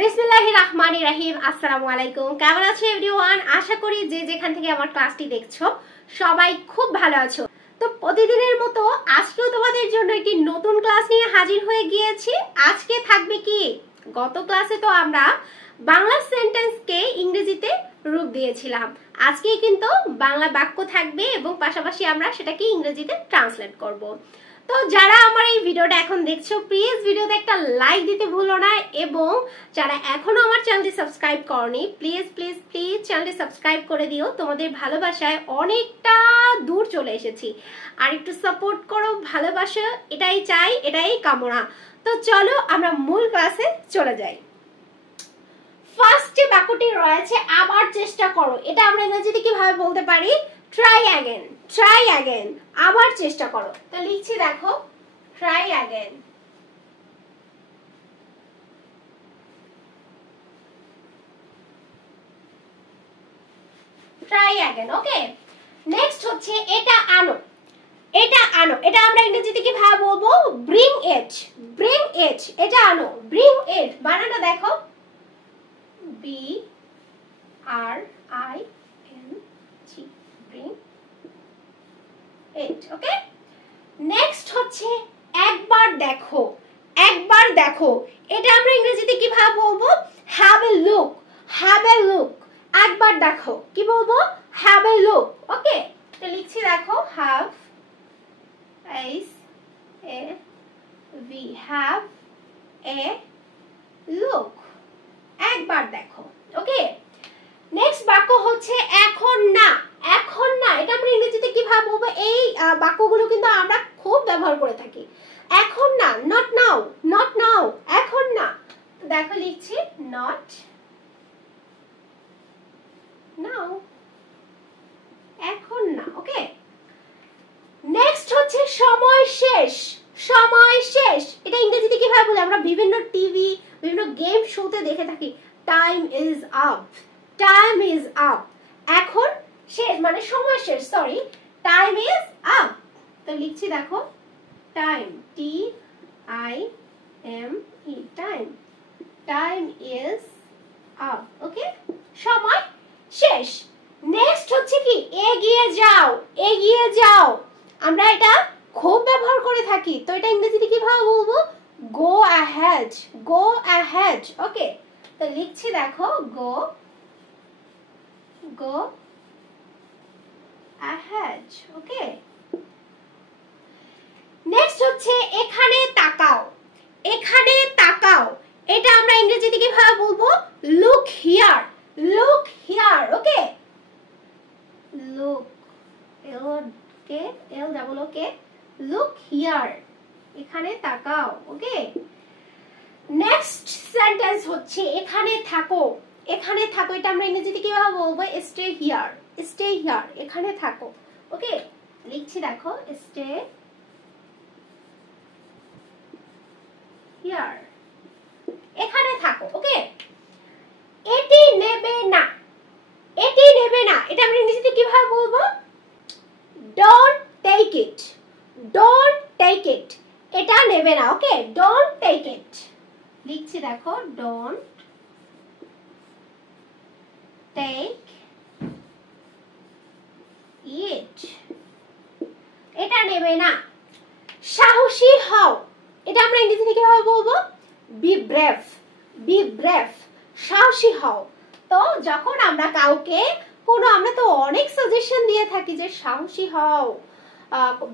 বিসমিল্লাহিররহমানিররহিম। আসসালামু আলাইকুম। কেমন আছো এভরিওয়ান? আশা করি যে যেখান থেকে আমার ক্লাসটি দেখছো সবাই খুব ভালো আছো। তো প্রতিদিনের মতো আজকেও তোমাদের জন্য একটি নতুন ক্লাস নিয়ে হাজির হয়ে গিয়েছি। আজকে থাকবে কি, গত ক্লাসে তো আমরা বাংলা সেন্টেন্সকে ইংরেজিতে রূপ দিয়েছিলাম। আজকে কিন্তু বাংলা বাক্য থাকবে এবং পাশাপাশি আমরা সেটাকে ইংরেজিতে ট্রান্সলেট করব। তো যারা আমার এই ভিডিওটা এখন দেখছো প্লিজ ভিডিওতে একটা লাইক দিতে ভুলো না, এবং যারা এখনো আমার চ্যানেলটি সাবস্ক্রাইব করনি প্লিজ প্লিজ প্লিজ চ্যানেলটি সাবস্ক্রাইব করে দিও। তোমাদের ভালোবাসায় অনেকটা দূর চলে এসেছি, আর একটু সাপোর্ট করো, ভালোবাসো, এটাই চাই, এটাই কামনা। তো চলো আমরা মূল ক্লাসে চলে যাই। ফার্স্ট যে বাক্যটি রয়েছে আবার চেষ্টা করো, এটা আমরা ইংরেজিতে কিভাবে বলতে পারি? ট্রাই অ্যাগেন, ট্রাই অ্যাগেন, আবার চেষ্টা করো। তো লিখছি দেখো, ট্রাই অ্যাগেন। ট্রাই অ্যাগেন, ওকে। নেক্সট হচ্ছে এটা আনো, এটা আনো, এটা আমরা ইংরেজিতে কিভাবে বলবো? ব্রিং ইট, ব্রিং ইট, এটা আনো, ব্রিং ইট। বানানটা দেখো, B R I N G, bring it, okay. Next হচ্ছে একবার দেখো, একবার দেখো, এটা আমরা ইংরেজিতে কিভাবে বলবো? Have a look, have a look, একবার দেখো কি বলবো? হ্যাভ এ লুক, ওকে। তো লিখছি দেখো, have H A V, have a look, একবার দেখো, ওকে। নেক্সট বাক্য হচ্ছে এখন না, এখন না, এটা আমরা ইংরেজিতে কিভাবে বলবো? এই বাক্যগুলো কিন্তু আমরা খুব ব্যবহার করে থাকি। এখন না, নট নাও, নট নাও, এখন না। তো দেখো লিখছি নট নাও, এখন না, ওকে। নেক্সট হচ্ছে সময় শেষ, সময় শেষ, এটা ইংরেজিতে কিভাবে বলে? আমরা বিভিন্ন টিভি, বিভিন্ন গেম শোতে দেখে থাকি, time is up, time is up, এখন শেষ মানে সময় শেষ, সরি, টাইম ইজ আপ। তো লিখছি দেখো, time, T I M E, time, time is up, okay, সময় শেষ। নেক্সট হচ্ছে কি, এগিয়ে যাও, এগিয়ে যাও, আমরা এটা খুব ব্যবহার করে থাকি। তো এটা ইংরেজিতে কিভাবে বলবো? গো অ্যাহেড, গো অ্যাহেড, ওকে। তো লিখছি দেখো, গো, গো অ্যাহেড, ওকে। নেক্সট হচ্ছে এখানে তাকাও, এখানে তাকাও, এটা আমরা ইংরেজিতে কিভাবে বলবো? Look here, look here, okay. Look, L K L double O K, look here, এখানে তাকাও, ওকে। নেক্সট সেন্টেন্স হচ্ছে এখানে থাকো, এখানে থাকো, এটা আমরা ইংরেজিতে কিভাবে বলবো? স্টে হিয়ার, স্টে হিয়ার, এখানে থাকো, ওকে। লিখছি দেখো, স্টে হিয়ার, এখানে থাকো, ওকে। এটি নেবে না, এটি নেবে না, এটা আমরা ইংরেজিতে কিভাবে বলবো? Don't take it, don't take it, এটা নেবে না, ওকে, ডোন্ট টেক ইট। লিখছি দেখো, ডোন্ট টেক ইট, এটা নেবে না। সাহসী হও, এটা আমরা ইংরেজিতে কিভাবে বলবো? বি ব্রেভ, বি ব্রেভ, সাহসী হও। তো যখন আমরা কাউকে কোনো, আমরা তো অনেক সাজেশন দিয়ে থাকি যে সাহসী হও,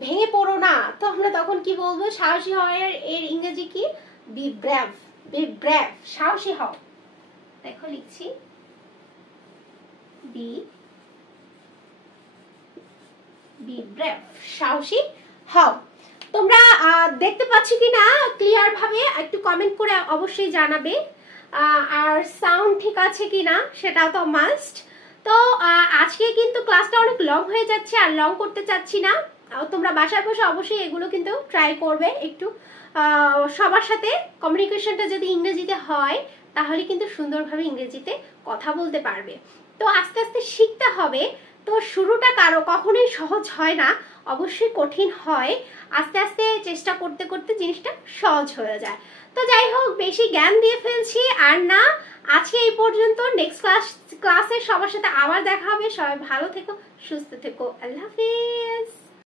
ভেঙে পড়ো না, তো আমরা তখন কি বলবো? সাহসী হওয়ার এর ইংরেজি কি? বি ব্রেভ, বি ব্রেভ, সাহসী হও। দেখো লিখছি, বি বি ব্রেভ, সাহসী হও। তোমরা দেখতে পাচ্ছ কি না ক্লিয়ার ভাবে? একটু কমেন্ট করে অবশ্যই জানাবে। আর সাউন্ড ঠিক আছে কিনা সেটাও তো মাস্ট। তো আজকে কিন্তু ক্লাসটা অনেক লং হয়ে যাচ্ছে, আর লং করতে চাচ্ছি না। তোমরা বাসায় বসে অবশ্যই এগুলো কিন্তু ট্রাই করবে। একটু সবার সাথে কমিউনিকেশনটা যদি ইংরেজিতে হয় তাহলে কিন্তু সুন্দরভাবে ইংরেজিতে কথা বলতে পারবে। তো আস্তে আস্তে শিখতে হবে তো শুরুটা কারো কখনোই সহজ হয় না, অবশ্যই কঠিন হয়, আস্তে আস্তে চেষ্টা করতে করতে জিনিসটা সহজ হয়ে যায়। তো যাই হোক, বেশি জ্ঞান দিয়ে ফেলছি আর না, আজকে এই পর্যন্ত। নেক্সট ক্লাসে সবার সাথে আবার দেখা হবে। সবাই ভালো থেকো, সুস্থ থেকো, আল্লাহ হাফিজ।